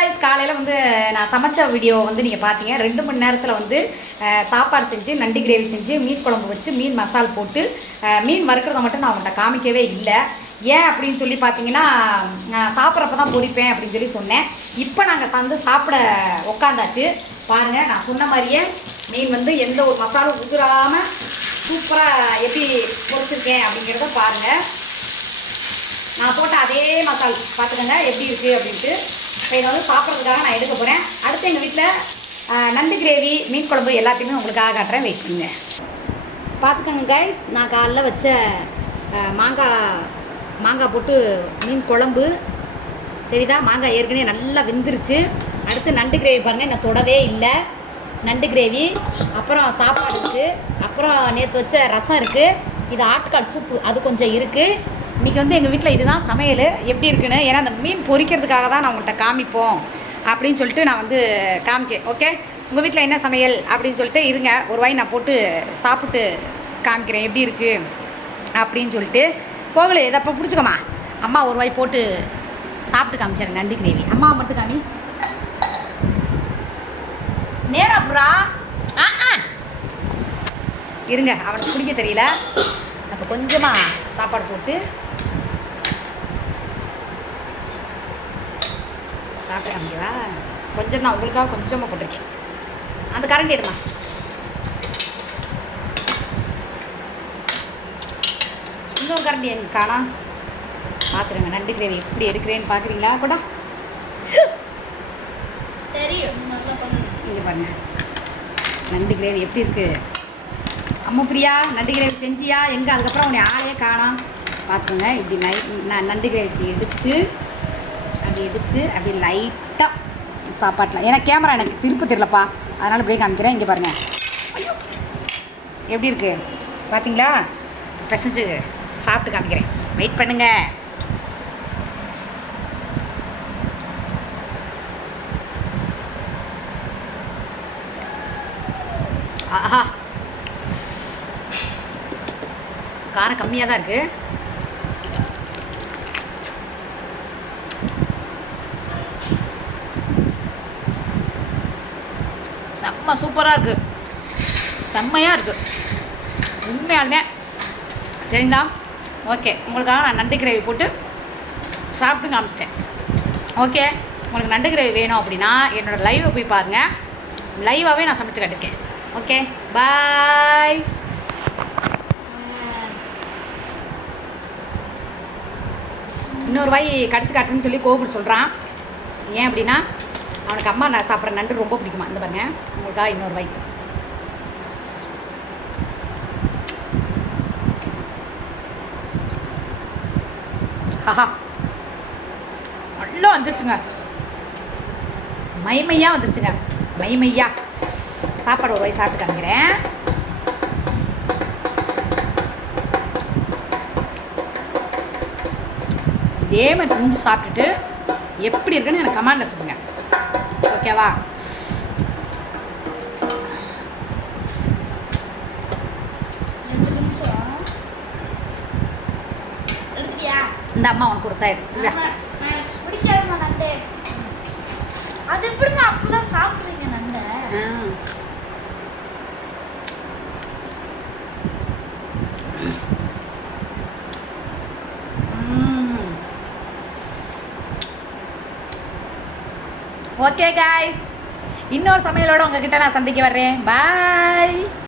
Guys காலையில் வந்து நான் சமைச்ச வீடியோ வந்து நீங்கள் பார்த்தீங்க ரெண்டு மணி நேரத்தில் வந்து சாப்பாடு செஞ்சு நண்டு கிரேவி செஞ்சு மீன் குழம்பு வச்சு மீன் மசால் போட்டு மீன் வறுக்கிறத மட்டும் நான் உங்கள்கிட்ட காமிக்கவே இல்லை. ஏன் அப்படின்னு சொல்லி பார்த்தீங்கன்னா நான் சாப்பிட்றப்ப தான் பொறிப்பேன் அப்படின்னு சொல்லி சொன்னேன். இப்போ நாங்கள் சந்து சாப்பிட உக்காந்தாச்சு. பாருங்கள் நான் சொன்ன மாதிரியே மீன் வந்து எந்த ஒரு மசாலும் உதிராமல் சூப்பராக எப்படி பொரிச்சிருக்கேன் அப்படிங்கிறத பாருங்கள் நான் போட்ட அதே மசால் பார்த்துக்கோங்க எப்படி இருக்குது அப்படின்ட்டு. இதை வந்து சாப்பிட்றதுக்காக நான் எடுக்க போகிறேன் அடுத்து எங்கள் வீட்டில் நண்டு கிரேவி மீன் குழம்பு எல்லாத்தையுமே உங்களுக்காக காட்டுறேன். வெயிட் பண்ணுங்க. பார்த்துக்கோங்க கைஸ் நான் காலைல வச்ச மாங்காய் மாங்காய் போட்டு மீன் குழம்பு. தெரியுதா? மாங்காய் ஏற்கனவே நல்லா வெந்துருச்சு. அடுத்து நண்டு கிரேவி பாருங்கள் நான் தொடவே இல்லை. நண்டு கிரேவி அப்புறம் சாப்பாடு இருக்குது அப்புறம் நேற்று வச்ச ரசம் இருக்குது இது ஆட்டுக்கால் சூப்பு அது கொஞ்சம் இருக்குது இன்றைக்கி வந்து எங்கள் வீட்டில் இதுதான் சமையல். எப்படி இருக்குன்னு? ஏன்னா அந்த மீன் பொறிக்கிறதுக்காக தான் நான் உங்கள்கிட்ட காமிப்போம். அப்படின்னு சொல்லிட்டு நான் வந்து காமிச்சேன். ஓகே? உங்கள் வீட்டில் என்ன சமையல்? அப்படின்னு சொல்லிட்டு இருங்க. ஒரு வாய் நான் போட்டு சாப்பிட்டு காமிக்கிறேன். எப்படி இருக்குது அப்படின்னு சொல்லிட்டு. போகலை எதப்போ பிடிச்சிக்கோமா. அம்மா ஒரு வாய் போட்டு சாப்பிட்டு காமிச்சாரு. நண்டு கிரேவி. அம்மா மட்டும் காமி. நேரா புறா. ஆ இருங்க அவனுக்கு பிடிக்க தெரியல. அப்போ கொஞ்சமாக சாப்பாடு போட்டு சாப்பிட்டு காமிக்கவா கொஞ்சம் நான் உங்களுக்காக கொஞ்சமாக போட்டிருக்கேன். அந்த கரண்டி எடுமா. இன்னும் கரண்டி எங்க காணா? பார்த்துருங்க நண்டு கிரேவி எப்படி எடுக்கிறேன்னு பார்க்குறீங்களா கூட. தெரியும் இங்கே பாருங்க. நண்டு கிரேவி எப்படி இருக்கு? அம்மா பிரியா நண்டு கிரேவி செஞ்சியா? எங்கே? அதுக்கப்புறம் உன்னை ஆளையே காணும். பார்த்துங்க இப்படி நை நான் நண்டு கிரேவி இப்படி எடுத்து அப்படி எடுத்து அப்படி லைட்டாக சாப்பாட்டில் ஏன்னா கேமரா எனக்கு திருப்ப தெரியலப்பா. அதனால் இப்படியே காமிக்கிறேன். இங்கே பாருங்கள் எப்படி இருக்கு? பார்த்தீங்களா பிசைஞ்சு சாப்பிட்டு காமிக்கிறேன். வெயிட் பண்ணுங்க. ஆஹா! காரம் கம்மியாக தான் இருக்குது செம்ம சூப்பராக இருக்குது செம்மையாக இருக்குது உண்மையாலுமே. சரிங்களா? ஓகே. உங்களுக்காக நான் நண்டு கிரேவி போட்டு சாப்பிட்டு காமிச்சிட்டேன். ஓகே. உங்களுக்கு நண்டு கிரேவி வேணும் அப்படின்னா என்னோடய லைவை போய் பாருங்கள் லைவாகவே நான் சமைச்சு கட்டிருக்கேன் ஓகே. பாய் இன்னொரு வாய் கடிச்சு காட்டுன்னு சொல்லி கோகுல் சொல்கிறான் ஏன் அப்படின்னா அவனுக்கு அம்மா நான் சாப்பிட்ற நண்டு ரொம்ப பிடிக்குமா? இந்த பாருங்க. உங்களுக்காக இன்னொரு வாய் ஆஹா. நல்லா வந்துருச்சுங்க. மைமையாக வந்துருச்சுங்க. மைமையாக சாப்பாடு ஒரு வாய் சாப்பிட்டு காமிக்கிறேன் இதே மாதிரி செஞ்சு சாப்பிட்டுட்டு எப்படி இருக்குன்னு எனக்கு கமெண்டில் சொல்லுங்க. ஓகேவா இந்த அம்மா உனக்கு நான் பிடிக்காதுமா நண்டு அது எப்படிமா அப்படிலாம் சாப்பிட்றீங்க நண்டை ஓகே காய்ஸ் இன்னொரு சமையலோடு உங்ககிட்ட நான் சந்திக்க வர்றேன். பாய்